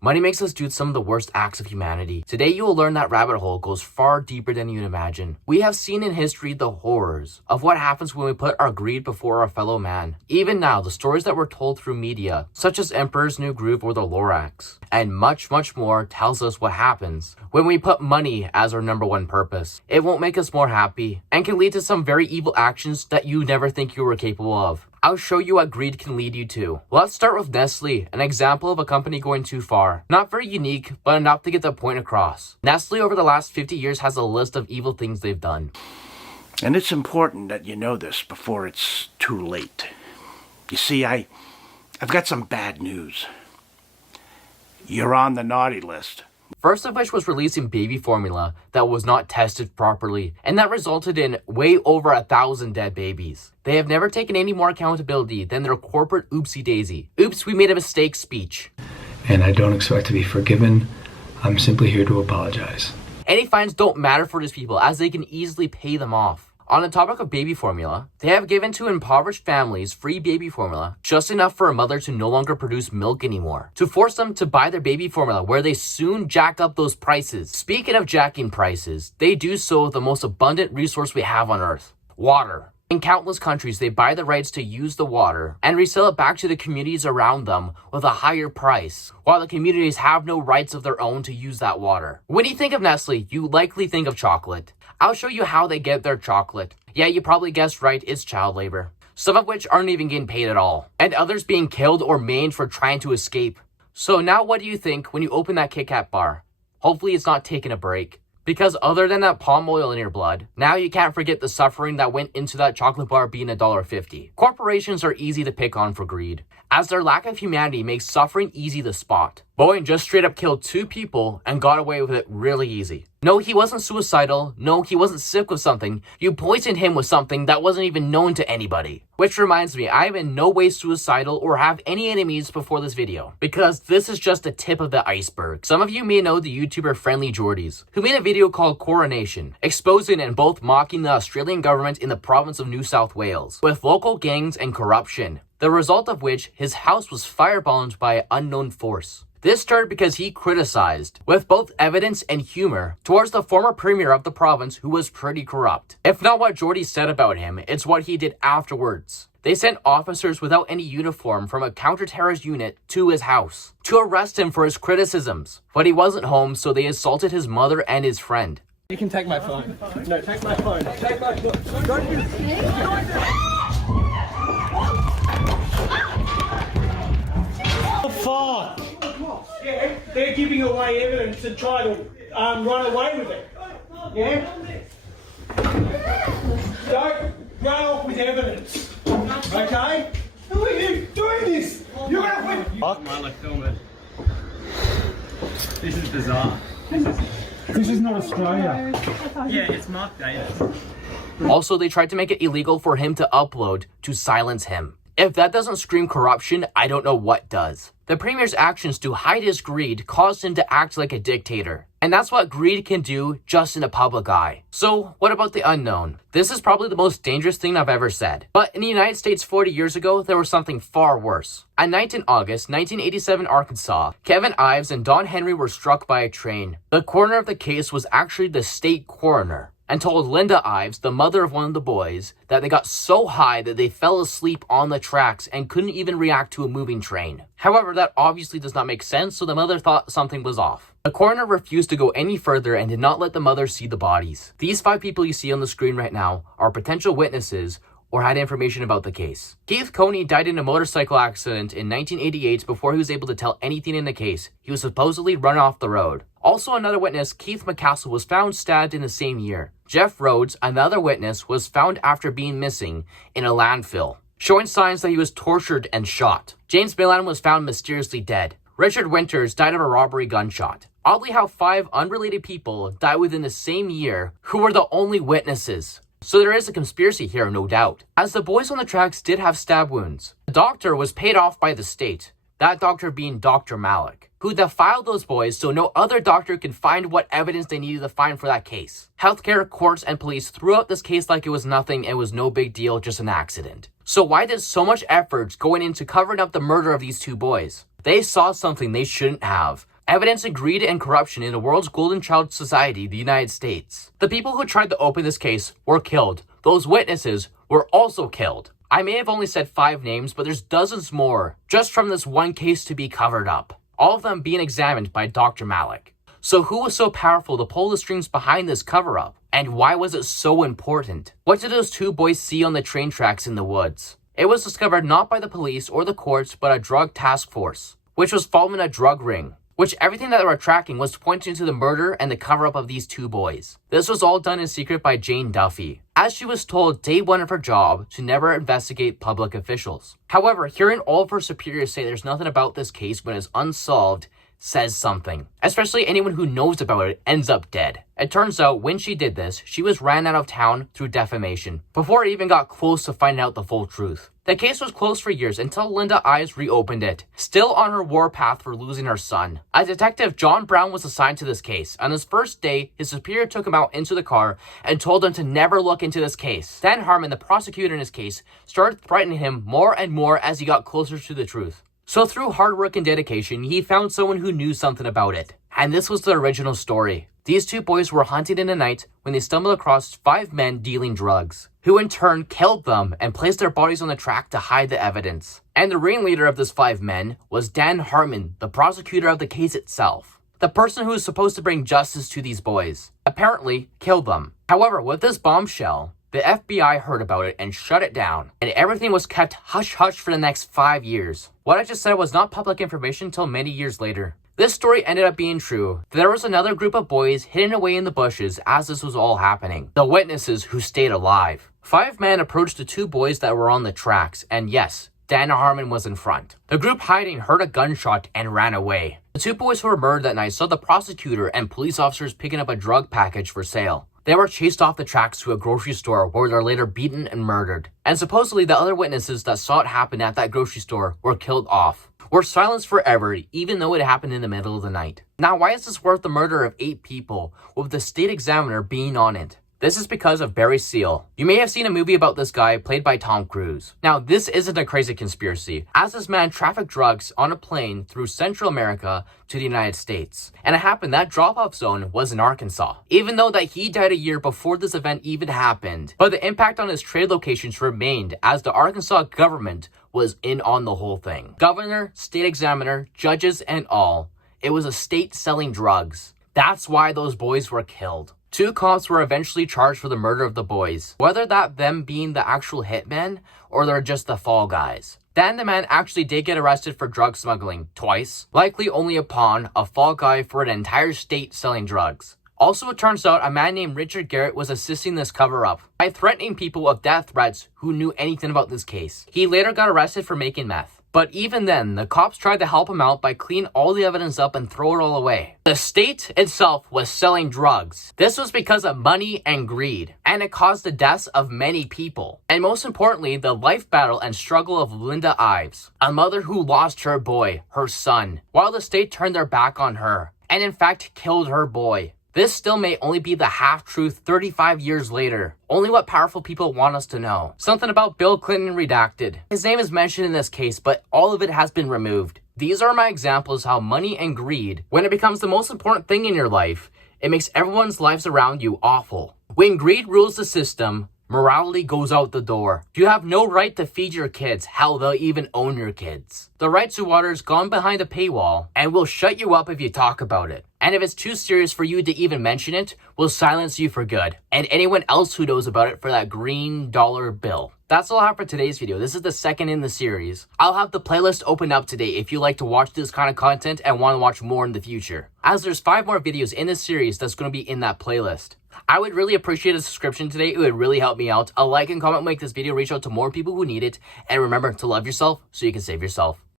Money makes us do some of the worst acts of humanity. Today you will learn that rabbit hole goes far deeper than you'd imagine. We have seen in history the horrors of what happens when we put our greed before our fellow man. Even now, the stories that were told through media, such as Emperor's New Groove or The Lorax, and much more tells us what happens when we put money as our number one purpose. It won't make us more happy and can lead to some very evil actions that you never think you were capable of. I'll show you what greed can lead you to. Let's start with Nestle, an example of a company going too far. Not very unique, but enough to get the point across. Nestle over the last 50 years has a list of evil things they've done. And it's important that you know this before it's too late. You see, I've got some bad news. You're on the naughty list. First of which was releasing baby formula that was not tested properly, and that resulted in way over 1,000 dead babies. They have never taken any more accountability than their corporate oopsie daisy. Oops, we made a mistake speech. And I don't expect to be forgiven. I'm simply here to apologize. Any fines don't matter for these people as they can easily pay them off. On the topic of baby formula, they have given to impoverished families free baby formula, just enough for a mother to no longer produce milk anymore, to force them to buy their baby formula where they soon jack up those prices. Speaking of jacking prices, they do so with the most abundant resource we have on earth, water. In countless countries, they buy the rights to use the water and resell it back to the communities around them with a higher price, while the communities have no rights of their own to use that water. When you think of Nestle, you likely think of chocolate. I'll show you how they get their chocolate. Yeah, you probably guessed right, it's child labor. Some of which aren't even getting paid at all, and others being killed or maimed for trying to escape. So now what do you think when you open that Kit Kat bar? Hopefully it's not taking a break. Because other than that palm oil in your blood, now you can't forget the suffering that went into that chocolate bar being $1.50. Corporations are easy to pick on for greed, as their lack of humanity makes suffering easy to spot. Boeing just straight up killed 2 people and got away with it really easy. No, he wasn't suicidal. No, he wasn't sick with something. You poisoned him with something that wasn't even known to anybody. Which reminds me, I am in no way suicidal or have any enemies before this video, because this is just the tip of the iceberg. Some of you may know the YouTuber Friendly Jordies, who made a video called Coronation, exposing and both mocking the Australian government in the province of New South Wales, with local gangs and corruption, the result of which his house was firebombed by an unknown force. This started because he criticized, with both evidence and humor, towards the former premier of the province who was pretty corrupt. If not what Jordy said about him, it's what he did afterwards. They sent officers without any uniform from a counter-terrorist unit to his house to arrest him for his criticisms. But he wasn't home, so they assaulted his mother and his friend. You can take my phone. No, take my phone. Take my phone. Don't you... Fuck! Yeah, they're giving away evidence and trying to run away with it. Yeah? Don't run off with evidence. Okay? Who are you doing this? You're gonna win. Marla, film it. This is bizarre. This is not Australia. Yeah, it's Mark Davis. Also, they tried to make it illegal for him to upload to silence him. If that doesn't scream corruption, I don't know what does. The premier's actions to hide his greed caused him to act like a dictator. And that's what greed can do just in a public eye. So, what about the unknown? This is probably the most dangerous thing I've ever said. But in the United States 40 years ago, there was something far worse. On 9th August 1987 Arkansas, Kevin Ives and Don Henry were struck by a train. The coroner of the case was actually the state coroner, and told Linda Ives, the mother of one of the boys, that they got so high that they fell asleep on the tracks and couldn't even react to a moving train. However, that obviously does not make sense, so the mother thought something was off. The coroner refused to go any further and did not let the mother see the bodies. These 5 people you see on the screen right now are potential witnesses or had information about the case. Keith Coney died in a motorcycle accident in 1988 before he was able to tell anything in the case. He was supposedly run off the road. Also another witness, Keith McCassell, was found stabbed in the same year. Jeff Rhodes, another witness, was found after being missing in a landfill, showing signs that he was tortured and shot. James Millan was found mysteriously dead. Richard Winters died of a robbery gunshot. Oddly how 5 unrelated people died within the same year who were the only witnesses. So there is a conspiracy here, no doubt, as the boys on the tracks did have stab wounds. The doctor was paid off by the state, That doctor being Dr. Malik, who defiled those boys so no other doctor could find what evidence they needed to find for that case. Healthcare, courts, and police threw out this case like it was nothing and was no big deal, just an accident. So why did so much effort going into covering up the murder of these two boys? They saw something they shouldn't have. Evidence of greed and corruption in the world's golden child society, the United States. The people who tried to open this case were killed. Those witnesses were also killed. I may have only said 5 names, but there's dozens more just from this one case to be covered up. All of them being examined by Dr. Malik. So who was so powerful to pull the strings behind this cover-up? And why was it so important? What did those two boys see on the train tracks in the woods? It was discovered not by the police or the courts, but a drug task force, which was following a drug ring, which everything that they were tracking was pointing to the murder and the cover-up of these two boys. This was all done in secret by Jane Duffy, as she was told day one of her job to never investigate public officials. However, hearing all of her superiors say there's nothing about this case when it's unsolved says something. Especially anyone who knows about it ends up dead. It turns out when she did this, she was ran out of town through defamation, before it even got close to finding out the full truth. The case was closed for years until Linda Ives reopened it, still on her warpath for losing her son. A detective, John Brown, was assigned to this case. On his first day, his superior took him out into the car and told him to never look into this case. Dan Harmon, the prosecutor in his case, started threatening him more and more as he got closer to the truth. So through hard work and dedication, he found someone who knew something about it. And this was the original story. These two boys were hunting in the night when they stumbled across 5 men dealing drugs, who in turn killed them and placed their bodies on the track to hide the evidence. And the ringleader of this 5 men was Dan Harmon, the prosecutor of the case itself. The person who was supposed to bring justice to these boys apparently killed them. However, with this bombshell, the FBI heard about it and shut it down, and everything was kept hush-hush for the next 5 years. What I just said was not public information until many years later. This story ended up being true. There was another group of boys hidden away in the bushes as this was all happening. The witnesses who stayed alive. 5 men approached the 2 boys that were on the tracks, and yes, Dan Harmon was in front. The group hiding heard a gunshot and ran away. The 2 boys who were murdered that night saw the prosecutor and police officers picking up a drug package for sale. They were chased off the tracks to a grocery store where they were later beaten and murdered. And supposedly the other witnesses that saw it happen at that grocery store were killed off. Were silenced forever, even though it happened in the middle of the night. Now, why is this worth the murder of 8 people, with the state examiner being on it? This is because of Barry Seal. You may have seen a movie about this guy, played by Tom Cruise. Now, this isn't a crazy conspiracy, as this man trafficked drugs on a plane through Central America to the United States. And it happened that drop-off zone was in Arkansas. Even though that he died a year before this event even happened, but the impact on his trade locations remained as the Arkansas government was in on the whole thing. Governor, state examiner, judges, and all. It was a state selling drugs. That's why those boys were killed. 2 cops were eventually charged for the murder of the boys, whether that them being the actual hitmen or they're just the fall guys. Dan the man actually did get arrested for drug smuggling twice, likely only a pawn, a fall guy for an entire state selling drugs. Also, it turns out a man named Richard Garrett was assisting this cover-up by threatening people with death threats who knew anything about this case. He later got arrested for making meth. But even then, the cops tried to help him out by cleaning all the evidence up and throw it all away. The state itself was selling drugs. This was because of money and greed, and it caused the deaths of many people. And most importantly, the life battle and struggle of Linda Ives, a mother who lost her boy, her son, while the state turned their back on her, and in fact killed her boy. This still may only be the half-truth 35 years later. Only what powerful people want us to know. Something about Bill Clinton redacted. His name is mentioned in this case, but all of it has been removed. These are my examples how money and greed, when it becomes the most important thing in your life, it makes everyone's lives around you awful. When greed rules the system, morality goes out the door. You have no right to feed your kids, hell, they'll even own your kids. The right to water is gone behind a paywall, and will shut you up if you talk about it. And if it's too serious for you to even mention it, we'll silence you for good. And anyone else who knows about it for that green dollar bill. That's all I have for today's video. This is the second in the series. I'll have the playlist open up today if you like to watch this kind of content and want to watch more in the future, as there's 5 more videos in this series that's going to be in that playlist. I would really appreciate a subscription today. It would really help me out. A like and comment will make this video reach out to more people who need it. And remember to love yourself so you can save yourself.